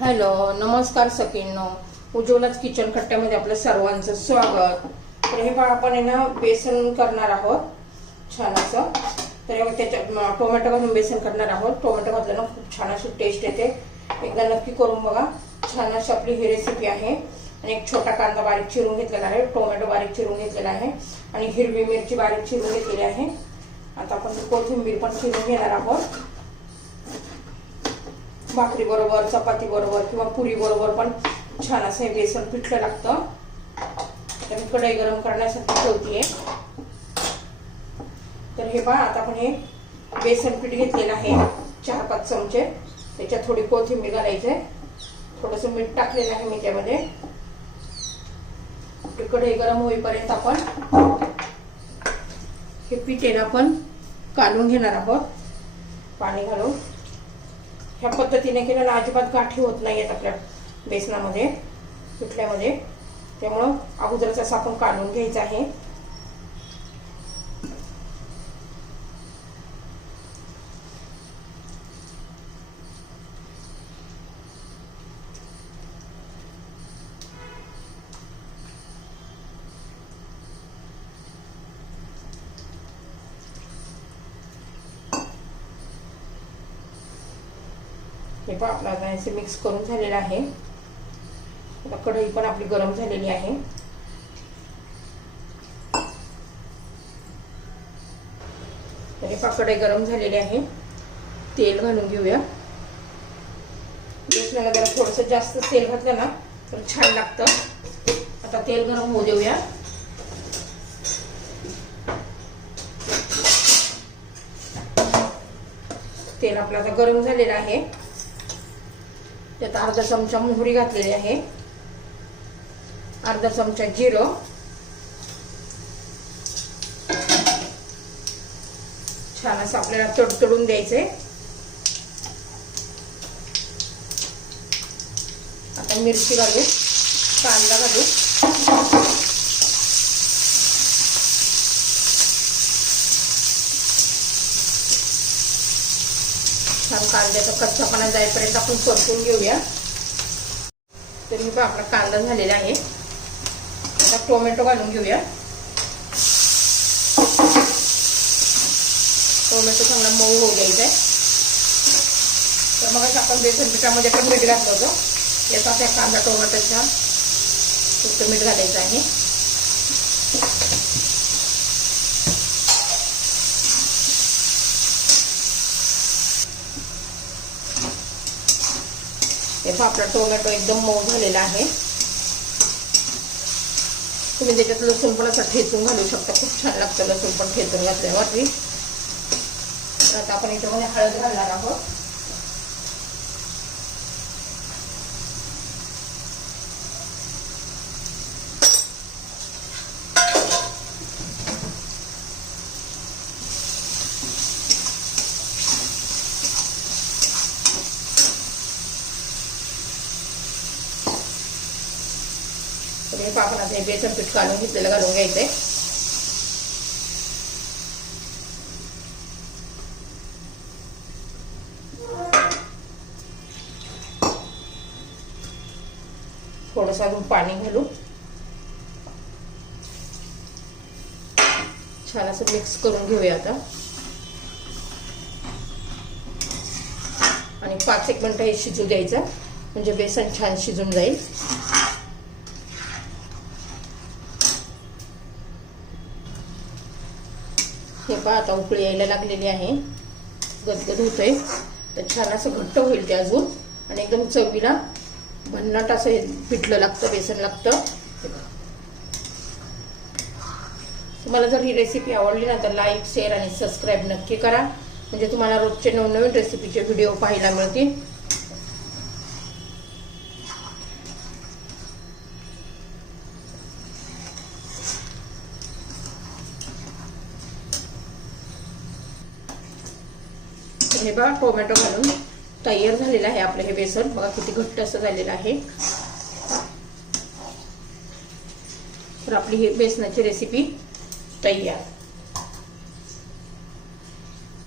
Hello नमस्कार सखींनो. उज्ज्वलाच kitchen खट्ट्यामध्ये आपलं सर्वांचं स्वागत. तर हे पहा आपण आहे ना बेसन करणार आहोत. छान असं. तर त्याच्या त्याच्यात टोमॅटो घालून बेसन करणार आहोत. टोमॅटो घातलं ना खूप छान अशी टेस्ट येते. एकदा नक्की करून बघा. छान अशी आपली ही रेसिपी आहे. आणि एक छोटा कांदा बारीक चिरून घेतलेला आहे. टोमॅटो बारीक चिरून घेतलेला आहे. आणि हिरवी मिरची बारीक चिरून घेतलेली आहे. आता आपण कोथिंबीर पण चिरून घेणार आहोत. भाकरी बरोबर चपाती बरोबर किंवा पुरी बरोबर पण छान असं हे बेसन पिठलं लागतं. तर मी कढई गरम करण्यासाठी ठेवतीये. तर हे पहा आता आपण हे बेसन पीठ घेतलेलं आहे चार पाच चमचे. त्याच्यात थोडी कोथिंबीर घालायचे थोडंसं मीठ टाकलेलं आहे मी त्यामध्ये. ते कढई गरम होईपर्यंत आपण हे पीठ आहे आपण काढून घेणार आहोत. पाणी घालून. ह्या पद्धतीने केल्यानं अजिबात गाठी होत नाहीयेत आपल्या बेसनामध्ये पिठल्यामध्ये. त्यामुळं अगोदरच असं आपण काढून घ्यायचं आहे. हे पण आपलं आता असे मिक्स करून झालेलं आहे. आता कढई पण आपली गरम झालेली आहे. हे पहा कढई गरम झालेली आहे. तेल घालून घेऊया. बेसनाला जरा थोडंसं जास्त तेल घातलं ना तर छान लागतं. आता तेल गरम होऊ देऊया. तेल आपलं आता गरम झालेलं आहे. त्यात अर्धा चमचा मोहरी घातलेली आहे. अर्धा चमचा जिरं. छान असं आपल्याला तडतडून द्यायचंय. आता मिरची घालू कांदा घालू. कांद्याचा कच्चापणा जाईपर्यंत आपण परतून घेऊया. तर मी आपला कांदा झालेला आहे. आता टोमॅटो घालून घेऊया. टोमॅटो चांगला मऊ होऊ द्यायचा आहे तर मग आपण बेसन पिठामध्ये पण मीठ घातलं होतं. याचा त्या कांदा टोमॅटोच्या फक्त मीठ घालायचं आहे. तेव्हा आपला टोमॅटो एकदम मऊ झालेला आहे. तुम्ही त्याच्यात लसूण पण असं ठेचून घालू शकता. खूप छान लागतं लसूण पण ठेचून घातल्यावरती. तर आता आपण याच्यामध्ये हळद घालणार आहोत. तर हे आपण आता हे बेसन पीठ काढून घेतलेलं घालून घ्यायचंय थोडस अजून पाणी घालू छान असं मिक्स करून घेऊया आता. आणि पाच एक मिनटं हे शिजू द्यायचं म्हणजे बेसन छान शिजून जाईल. हे पहा आता उकळी यायला लागलेली आहे. गदगद होतोय. तर छान असं घट्ट होईल ते अजून. आणि एकदम चवीला भन्नाट असं हे पिठलं लागतं बेसन लागतं. तुम्हाला जर ही रेसिपी आवडली ना तर लाईक शेअर आणि सबस्क्राईब नक्की करा. म्हणजे तुम्हाला रोजचे नवनवीन रेसिपीचे व्हिडिओ पाहायला मिळतील. हे बघा टोमॅटो घालून तयार झालेलं आहे आपलं हे बेसन. बघा किती घट्ट असं झालेलं आहे. तर आपली ही बेसनाची रेसिपी तयार.